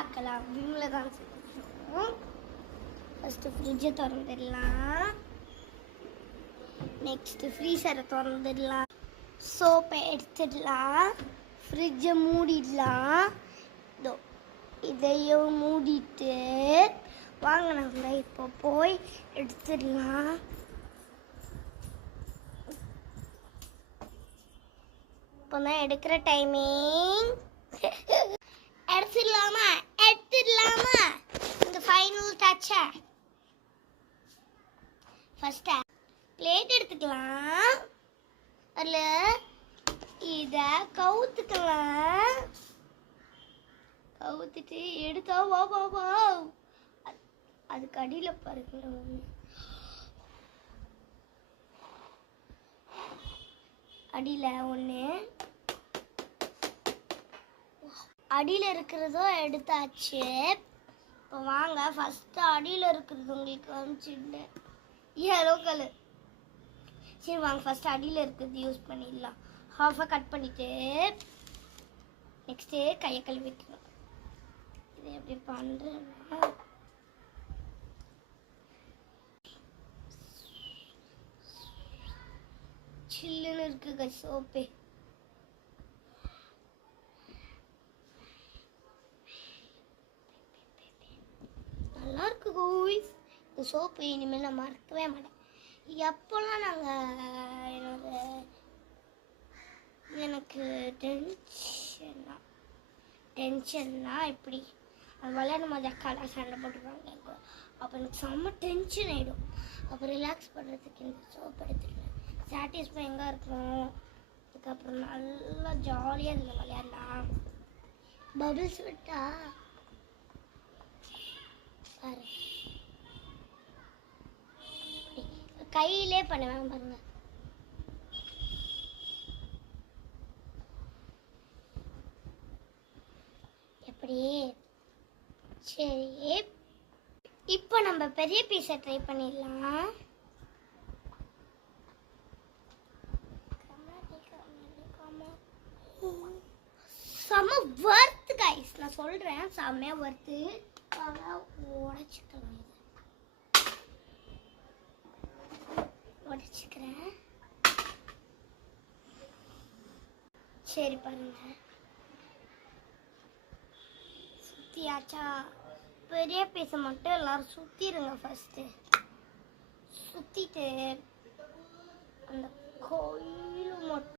பார்க்கலாம். விம்மில் தான் செய்யணும். ஃபஸ்ட்டு ஃப்ரிட்ஜை திறந்துடலாம். நெக்ஸ்ட்டு ஃப்ரீசரை திறந்துடலாம். சோப்பை எடுத்துடலாம். ஃப்ரிட்ஜை மூடிடலாம். இதோ இதையும் மூடிட்டு வாங்க நம்ம இப்போ போய் எடுத்துடலாம். இப்போ தான் எடுக்கிற டைமிங். எடுத்துடலாமா இந்த ஃபைனல் டச்சை. ஃபஸ்ட்டு பிளேட் எடுத்துக்கலாம். அதில் இதை கவுத்துக்கலாம். கவுத்துட்டு எடுத்தா வா அதுக்கு அடியில் பாருங்களேன் ஒன்று. அடியில் ஒன்று. அடியில் இருக்கிறதோ எடுத்தாச்சு. இப்போ வாங்க ஃபஸ்ட்டு அடியில் இருக்கிறது உங்களுக்கு காமிச்சிட்டு ஏதோ கலர். சரி வாங்க ஃபஸ்ட்டு அடியில் இருக்கிறது யூஸ் பண்ணிடலாம். ஹாஃபாக கட் பண்ணிவிட்டு நெக்ஸ்ட்டு கையை கழுவிக்கலாம். இதை எப்படி பண்ணுறேன்னா சில்லுன்னு இருக்குங்க சோப்பு. நல்லா இருக்கு கோய்ஸ். இந்த சோப்பு இனிமேல் நான் மறக்கவே மாட்டேன். எப்போல்லாம் எனக்கு டென்ஷன்னா இப்படி அது விளையாடும் போது அக்காலாம் சண்டை போட்டுருவாங்க. அப்போ எனக்கு செம்ம டென்ஷன் ஆகிடும். அப்போ ரிலாக்ஸ் பண்ணுறதுக்கு இந்த சோப் எடுத்துடுவேன். சாட்டிஸ்ஃபைங்காக இருக்கும். அதுக்கப்புறம் நல்லா ஜாலியாக இதில் விளையாடலாம். பபிள்ஸ் விட்டா பாரு கையிலே பண்ணுவேன் பாருங்க. எப்படி? சரி இப்போ நம்ம பெரிய பீஸை ட்ரை பண்ணிடலாம். செம்ம வர்த்து கைஸ், நான் சொல்கிறேன் செம்மையா வர்த்து. உடைச்சிக்கிறேன். சரி பாருங்க சுத்தியாச்சா. பெரிய பீஸை மட்டும் எல்லாரும் சுத்திடுங்க. ஃபர்ஸ்ட் சுத்திட்டு அந்த கோயில் மட்டும்